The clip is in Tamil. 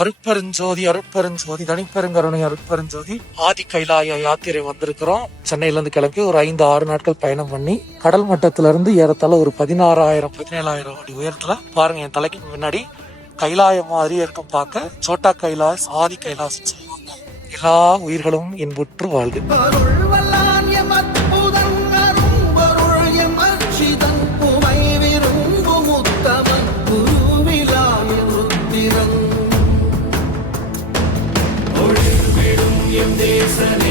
அருட்பெருஞ்சோதி அருட்பெருஞ்சோதி தனிப்பெருங்கருணை அருட்பெருஞ்சோதி ஆதி கைலாய யாத்திரை வந்திருக்கிறோம். சென்னையில இருந்து கிளம்பி ஒரு ஐந்து ஆறு நாட்கள் பயணம் பண்ணி கடல் மட்டத்தில இருந்து ஏறத்தாழ ஒரு பதினாறாயிரம் பதினேழாயிரம் அடி உயரத்துல பாருங்க என் தலைக்கு முன்னாடி கைலாயம் மாதிரி இருக்கும் பார்க்க. சோட்டா கைலாஸ் ஆதி கைலாஸ் சொல்லுவாங்க. எல்லா உயிர்களும் இன்புற்று வாழ்க. in this name.